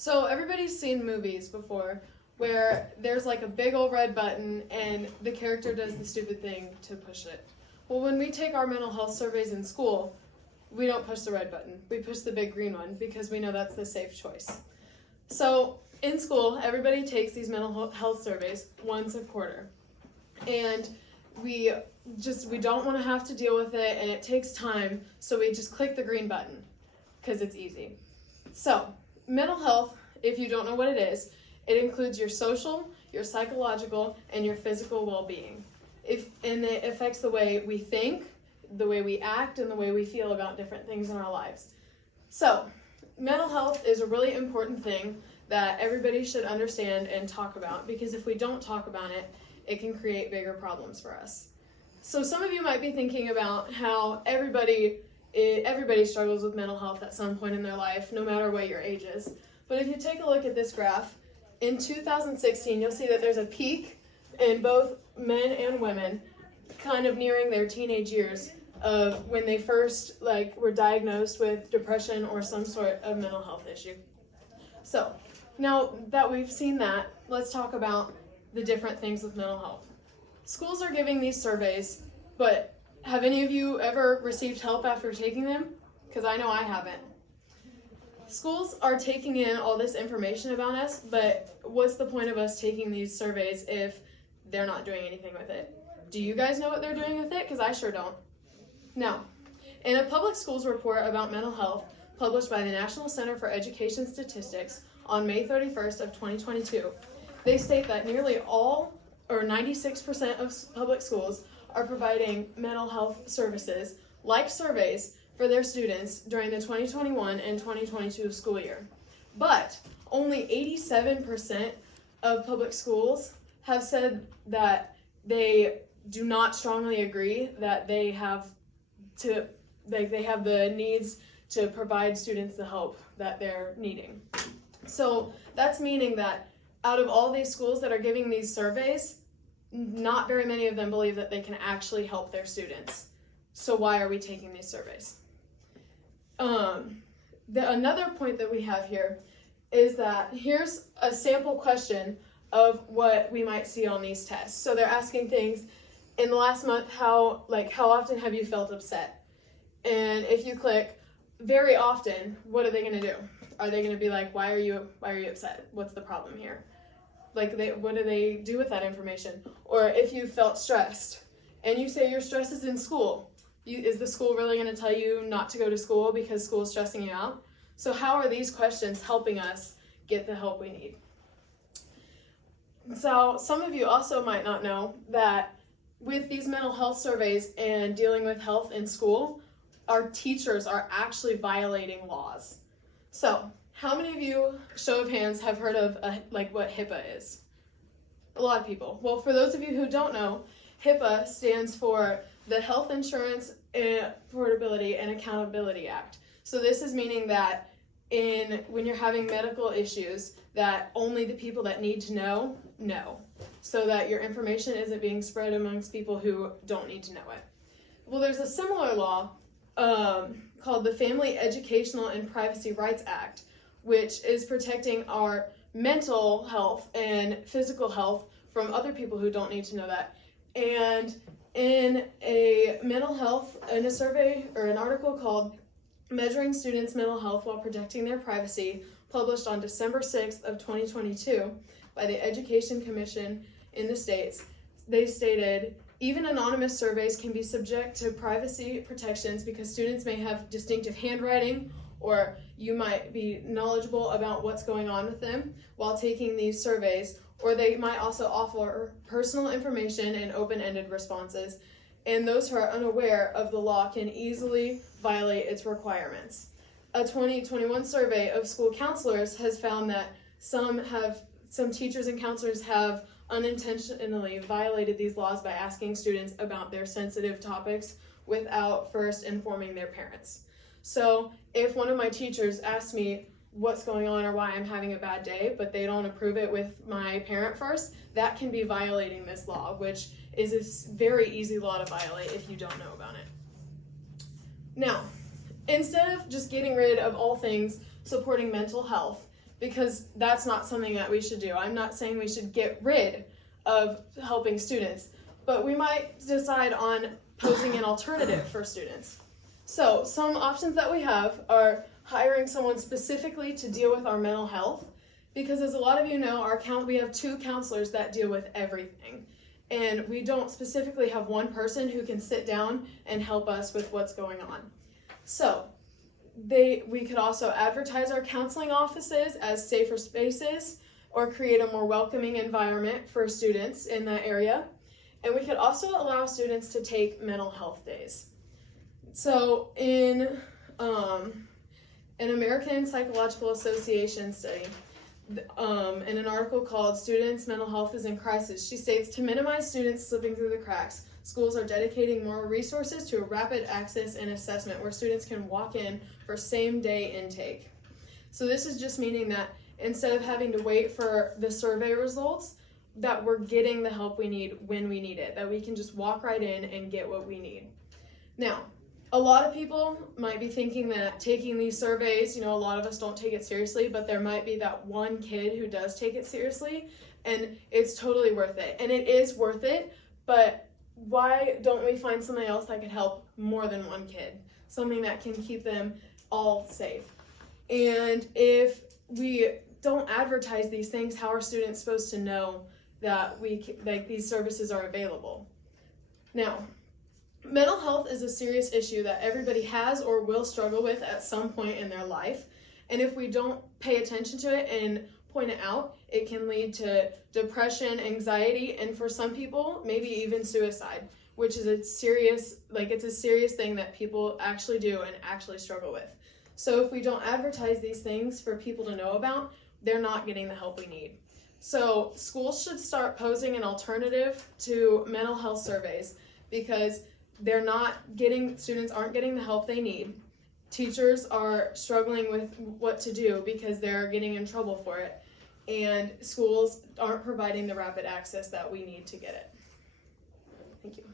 So everybody's seen movies before where there's like a big old red button and the character does the stupid thing to push it. Well, when we take our mental health surveys in school, we don't push the red button. We push the big green one because we know that's the safe choice. So in school, everybody takes these mental health surveys once a quarter. And we don't want to have to deal with it, and it takes time, so we just click the green button because it's easy. So mental health, if you don't know what it is, it includes your social, your psychological, and your physical well-being. And it affects the way we think, the way we act, and the way we feel about different things in our lives. So mental health is a really important thing that everybody should understand and talk about, because if we don't talk about it, it can create bigger problems for us. So some of you might be thinking about how everybody struggles with mental health at some point in their life, no matter what your age is. But if you take a look at this graph, in 2016, you'll see that there's a peak in both men and women kind of nearing their teenage years of when they first were diagnosed with depression or some sort of mental health issue. So now that we've seen that, let's talk about the different things with mental health. Schools are giving these surveys, but have any of you ever received help after taking them? Because I know I haven't. Schools are taking in all this information about us, but what's the point of us taking these surveys if they're not doing anything with it? Do you guys know what they're doing with it? Because I sure don't. Now, in a public schools report about mental health published by the National Center for Education Statistics on May 31st of 2022, they state that nearly all, or 96% of public schools are providing mental health services, like surveys, for their students during the 2021 and 2022 school year. But only 87% of public schools have said that they do not strongly agree that they have the needs to provide students the help that they're needing. So that's meaning that out of all these schools that are giving these surveys, not very many of them believe that they can actually help their students. So why are we taking these surveys? Another point that we have here is that here's a sample question of what we might see on these tests. So they're asking things in the last month, how often have you felt upset? And if you click very often, what are they going to do? Are they going to be like, why are you upset? What's the problem here? What do they do with that information? Or if you felt stressed and you say your stress is in school, is the school really going to tell you not to go to school because school is stressing you out? So how are these questions helping us get the help we need? So some of you also might not know that with these mental health surveys and dealing with health in school, our teachers are actually violating laws. So how many of you, show of hands, have heard of what HIPAA is? A lot of people. Well, for those of you who don't know, HIPAA stands for the Health Insurance Portability and Accountability Act. So this is meaning that when you're having medical issues, that only the people that need to know, so that your information isn't being spread amongst people who don't need to know it. Well, there's a similar law called the Family Educational and Privacy Rights Act, which is protecting our mental health and physical health from other people who don't need to know that. And in a mental health, in a survey or an article called Measuring Students' Mental Health While Protecting Their Privacy, published on December 6th of 2022 by the Education Commission in the States, they stated, even anonymous surveys can be subject to privacy protections because students may have distinctive handwriting, or you might be knowledgeable about what's going on with them while taking these surveys, or they might also offer personal information and open-ended responses, and those who are unaware of the law can easily violate its requirements. A 2021 survey of school counselors has found that some teachers and counselors have unintentionally violated these laws by asking students about their sensitive topics without first informing their parents. So if one of my teachers asks me what's going on or why I'm having a bad day, but they don't approve it with my parent first, that can be violating this law, which is a very easy law to violate if you don't know about it. Now, instead of just getting rid of all things supporting mental health, because that's not something that we should do. I'm not saying we should get rid of helping students, but we might decide on posing an alternative for students. So some options that we have are hiring someone specifically to deal with our mental health, because as a lot of you know, we have 2 counselors that deal with everything. And we don't specifically have one person who can sit down and help us with what's going on. So we could also advertise our counseling offices as safer spaces or create a more welcoming environment for students in that area. And we could also allow students to take mental health days. So in an American Psychological Association study, in an article called Students' Mental Health is in Crisis, she states, to minimize students slipping through the cracks, schools are dedicating more resources to a rapid access and assessment where students can walk in for same-day intake. So this is just meaning that instead of having to wait for the survey results, that we're getting the help we need when we need it, that we can just walk right in and get what we need. Now, a lot of people might be thinking that taking these surveys, a lot of us don't take it seriously, but there might be that one kid who does take it seriously, and it's totally worth it. And it is worth it, but why don't we find something else that could help more than one kid? Something that can keep them all safe. And if we don't advertise these things, how are students supposed to know that these services are available? Now, mental health is a serious issue that everybody has or will struggle with at some point in their life. And if we don't pay attention to it and point it out, it can lead to depression, anxiety, and for some people, maybe even suicide, which is it's a serious thing that people actually do and actually struggle with. So if we don't advertise these things for people to know about, they're not getting the help we need. So schools should start posing an alternative to mental health surveys, because students aren't getting the help they need. Teachers are struggling with what to do because they're getting in trouble for it. And schools aren't providing the rapid access that we need to get it. Thank you.